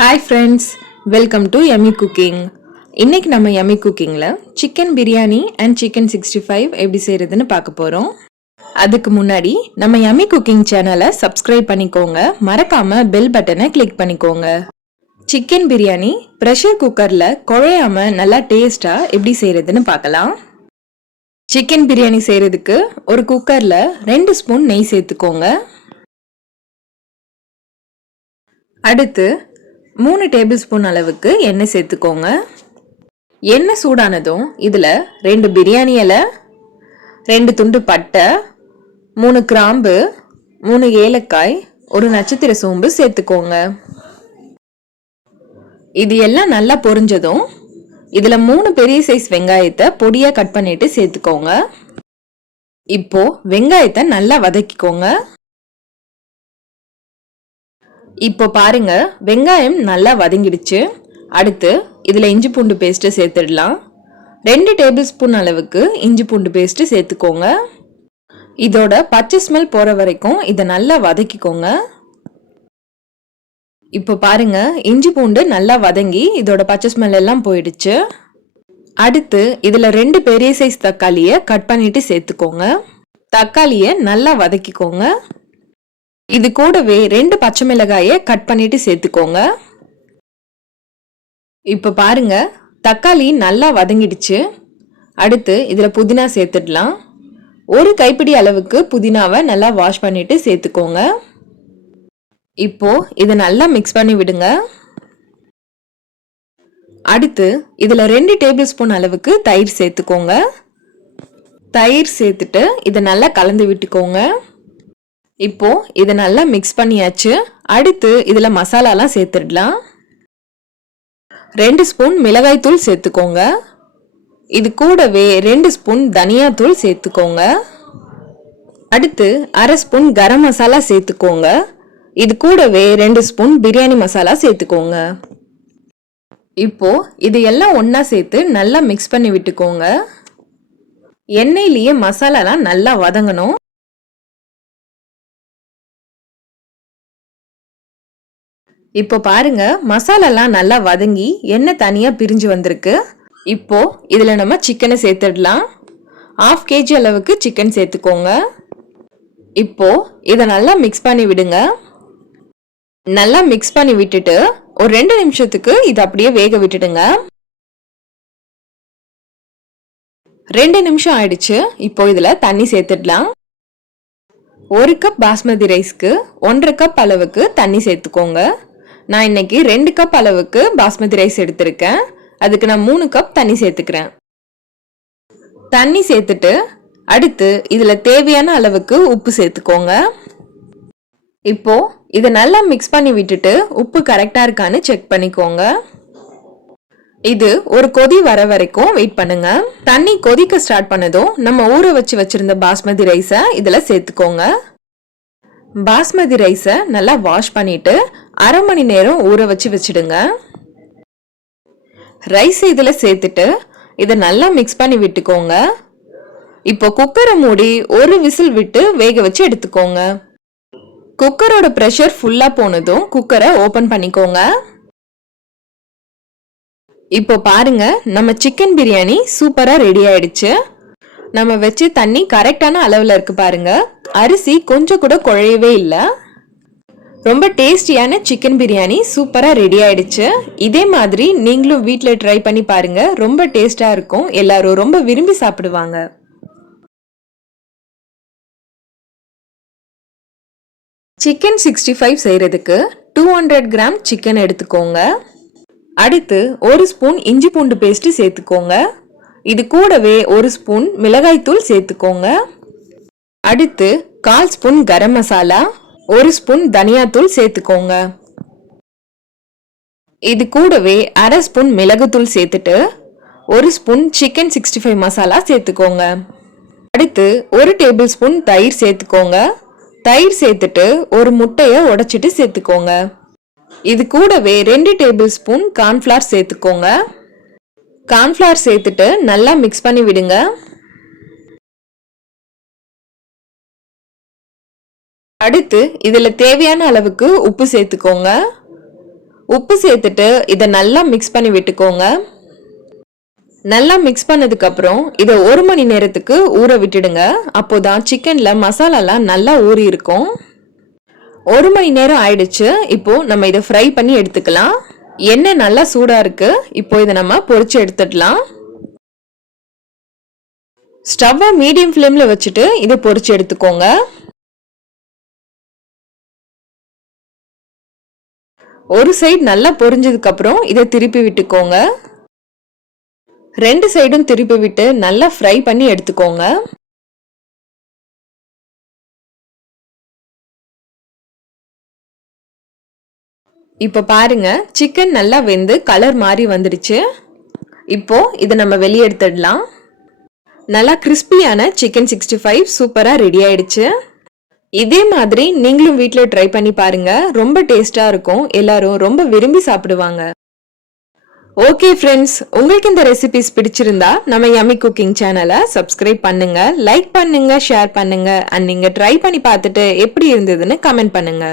Hi friends, welcome to Yummy Cooking. இன்னைக்கு நம்ம Yummy Cookingல Chicken Biryani and Chicken 65 எப்படி செய்யறதுன்னு பார்க்க போறோம். அதுக்கு முன்னாடி நம்ம Yummy Cooking சேனலை சப்ஸ்கிரைப் பண்ணிக்கோங்க. மறக்காம பெல் பட்டனை கிளிக் பண்ணிக்கோங்க. சிக்கன் பிரியாணி பிரஷர் குக்கர்ல குழையாம நல்லா டேஸ்டா எப்படி செய்யறதுன்னு பார்க்கலாம். சிக்கன் பிரியாணி செய்யறதுக்கு ஒரு குக்கர்ல 2 ஸ்பூன் நெய் சேர்த்துக்கோங்க. அடுத்து 3 டேபிள் ஸ்பூன் அளவுக்கு எண்ணெய் சேர்த்துக்கோங்க. எண்ணெய் சூடானதும் இதில் 2 பிரியாணி இலை, 2 துண்டு பட்டை, 3 கிராம்பு, 3 ஏலக்காய், ஒரு நட்சத்திர சோம்பு சேர்த்துக்கோங்க. இது எல்லாம் நல்லா பொரிஞ்சதும் இதில் 3 பெரிய சைஸ் வெங்காயத்தை பொடியாக கட் பண்ணிட்டு சேர்த்துக்கோங்க. இப்போ வெங்காயத்தை நல்லா வதக்கிக்கோங்க. இப்போ பாருங்க வெங்காயம் நல்லா வதங்கிடுச்சு. அடுத்து இதில் இஞ்சி பூண்டு பேஸ்ட்டு சேர்த்துடலாம். 2 டேபிள் ஸ்பூன் அளவுக்கு இஞ்சி பூண்டு பேஸ்ட்டு சேர்த்துக்கோங்க. இதோட பச்சை ஸ்மெல் போகிற வரைக்கும் இதை நல்லா வதக்கிக்கோங்க. இப்போ பாருங்க இஞ்சி பூண்டு நல்லா வதங்கி இதோட பச்சை ஸ்மெல் எல்லாம் போயிடுச்சு. அடுத்து இதில் 2 பெரிய சைஸ் தக்காளியை கட் பண்ணிட்டு சேர்த்துக்கோங்க. தக்காளியை நல்லா வதக்கிக்கோங்க. இது கூடவே 2 பச்சை மிளகாயை கட் பண்ணிட்டு சேர்த்துக்கோங்க. இப்ப பாருங்க தக்காளி நல்லா வதங்கிடுச்சு. அடுத்து இதுல புதினா சேர்த்துடலாம். ஒரு கைப்பிடி அளவுக்கு புதினாவை நல்லா வாஷ் பண்ணிட்டு சேர்த்துக்கோங்க. இப்போ இதை நல்லா மிக்ஸ் பண்ணி விடுங்க. அடுத்து இதுல 2 டேபிள் ஸ்பூன் அளவுக்கு தயிர் சேர்த்துக்கோங்க. தயிர் சேர்த்துட்டு இதை நல்லா கலந்து விட்டுக்கோங்க. இப்போ இதை நல்லா மிக்ஸ் பண்ணியாச்சு. அடுத்து இதுல மசாலாலாம் சேர்த்துடலாம். 2 ஸ்பூன் மிளகாய் தூள் சேர்த்துக்கோங்க. இது கூடவே 2 ஸ்பூன் தனியா தூள் சேர்த்துக்கோங்க. அடுத்து அரை ஸ்பூன் கரம் மசாலா சேர்த்துக்கோங்க. இது கூடவே 2 ஸ்பூன் பிரியாணி மசாலா சேர்த்துக்கோங்க. இப்போ இது எல்லாம் ஒன்னா சேர்த்து நல்லா மிக்ஸ் பண்ணி விட்டுக்கோங்க. எண்ணெயிலேயே மசாலாலாம் நல்லா வதங்கணும். இப்போ பாருங்க மசாலாலாம் நல்லா வதங்கி எண்ணெய் தனியா பிரிஞ்சு வந்திருக்கு. இப்போ இதுல நம்ம சிக்கனை சேர்த்துடலாம். 1/2 kg அளவுக்கு சிக்கன் சேர்த்துக்கோங்க. இப்போ இதை நல்லா மிக்ஸ் பண்ணி விடுங்க. நல்லா மிக்ஸ் பண்ணி விட்டுட்டு ஒரு 2 நிமிஷத்துக்கு இது அப்படியே வேக விட்டுடுங்க. 2 நிமிஷம் ஆயிடுச்சு. இப்போ இதுல தண்ணி சேர்த்துடலாம். 1 கப் பாஸ்மதி ரைஸ்க்கு 1.5 கப் அளவுக்கு தண்ணி சேர்த்துக்கோங்க. நான் இன்னைக்கு 2 கப் அளவுக்கு பாஸ்மதி ரைஸ் எடுத்திருக்கேன். அதுக்கு நான் 3 கப் தண்ணி சேர்த்துக்கிறேன். தண்ணி சேர்த்துட்டு அடுத்து இதுல தேவையான அளவுக்கு உப்பு சேர்த்துக்கோங்க. இப்போ இதை நல்லா மிக்ஸ் பண்ணி விட்டுட்டு உப்பு கரெக்டா இருக்கான்னு செக் பண்ணிக்கோங்க. இது ஒரு கொதி வர வரைக்கும் வெயிட் பண்ணுங்க. தண்ணி கொதிக்க ஸ்டார்ட் பண்ணதும் நம்ம ஊற வச்சிருந்த பாஸ்மதி ரைஸை இதுல சேர்த்துக்கோங்க. பாஸ்மதி ரைஸை நல்லா வாஷ் பண்ணிட்டு அரை மணி நேரம் ஊற வச்சிடுங்க. ரைஸ் இதுல சேர்த்துட்டு இதை நல்லா மிக்ஸ் பண்ணி விட்டுக்கோங்க. இப்போ குக்கரை மூடி ஒரு விசில் விட்டு வேக வச்சு எடுத்துக்கோங்க. குக்கரோட பிரஷர் ஃபுல்லா போனதும் குக்கரை ஓபன் பண்ணிக்கோங்க. இப்போ பாருங்க நம்ம சிக்கன் பிரியாணி சூப்பரா ரெடி ஆயிடுச்சு. நம்ம வச்சு தண்ணி கரெக்டான அளவுல இருக்கு பாருங்க. அரிசி கொஞ்சம் கூட குழையவே இல்லை. ரொம்ப டேஸ்டியான சிக்கன் பிரியாணி சூப்பரா ரெடி ஆயிடுச்சு. இதே மாதிரி நீங்களும் வீட்டில் ட்ரை பண்ணி பாருங்க. ரொம்ப டேஸ்டா இருக்கும். எல்லாரும் ரொம்ப விரும்பி சாப்பிடுவாங்க. சிக்கன் 65 செய்யறதுக்கு 200 கிராம் சிக்கன் எடுத்துக்கோங்க. அடுத்து 1 ஸ்பூன் இஞ்சி பூண்டு பேஸ்ட் சேர்த்துக்கோங்க. இது கூடவே 1 ஸ்பூன் மிளகாய் தூள் சேர்த்துக்கோங்க. அடுத்து 1/4 ஸ்பூன் கரம் மசாலா, 1 ஸ்பூன் தனியா தூள் சேர்த்துக்கோங்க. இது கூடவே அரை ஸ்பூன் மிளகுத்தூள் சேர்த்துட்டு 1 ஸ்பூன் சிக்கன் 65 மசாலா சேர்த்துக்கோங்க. அடுத்து 1 டேபிள் ஸ்பூன் தயிர் சேர்த்துக்கோங்க. தயிர் சேர்த்துட்டு ஒரு முட்டையை உடைச்சிட்டு சேர்த்துக்கோங்க. இது கூடவே 2 டேபிள் ஸ்பூன் கார்ன்ஃபிளவர் சேர்த்துக்கோங்க. கார்ன்ஃபிளவர் சேர்த்துட்டு நல்லா மிக்ஸ் பண்ணி விடுங்க. அடுத்து இதுல தேவையான அளவுக்கு உப்பு சேர்த்துக்கோங்க. உப்பு சேர்த்துட்டு இதை நல்லா மிக்ஸ் பண்ணி விட்டுக்கோங்க. நல்லா மிக்ஸ் பண்ணதுக்கு அப்புறம் இதை 1 மணி நேரத்துக்கு ஊற விட்டுடுங்க. அப்போதான் சிக்கன்ல மசாலாலாம் நல்லா ஊறி இருக்கும். 1 மணி நேரம் ஆயிடுச்சு. இப்போ நம்ம இதை ஃப்ரை பண்ணி எடுத்துக்கலாம். எண்ணெய் நல்லா சூடா இருக்கு. இப்போ இதை நம்ம பொரிச்சு எடுத்துடலாம். ஸ்டவ்வை மீடியம் ஃப்ளேம்ல வச்சுட்டு இதை பொரிச்சு எடுத்துக்கோங்க. ஒரு சைடு நல்லா பொரிஞ்சதுக்கு அப்புறம் இதை திருப்பி விட்டுக்கோங்க. 2 சைடும் திருப்பி விட்டு நல்லா ஃப்ரை பண்ணி எடுத்துக்கோங்க. இப்போ பாருங்க, சிக்கன் நல்லா வெந்து கலர் மாறி வந்துடுச்சு. இப்போ இதை நம்ம வெளியே எடுத்துடலாம். நல்லா கிறிஸ்பியான சிக்கன் 65 சூப்பரா ரெடி ஆயிடுச்சு. இதே மாதிரி நீங்களும் வீட்டில் ட்ரை பண்ணி பாருங்க. ரொம்ப டேஸ்டா இருக்கும். எல்லாரும் ரொம்ப விரும்பி சாப்பிடுவாங்க. ஓகே ஃப்ரெண்ட்ஸ், உங்களுக்கு இந்த ரெசிபிஸ் பிடிச்சிருந்தா நம்ம யம்மி குக்கிங் சேனலை சப்ஸ்கிரைப் பண்ணுங்க, லைக் பண்ணுங்க, ஷேர் பண்ணுங்க. அண்ட் நீங்க ட்ரை பண்ணி பார்த்துட்டு எப்படி இருந்ததுன்னு கமெண்ட் பண்ணுங்க.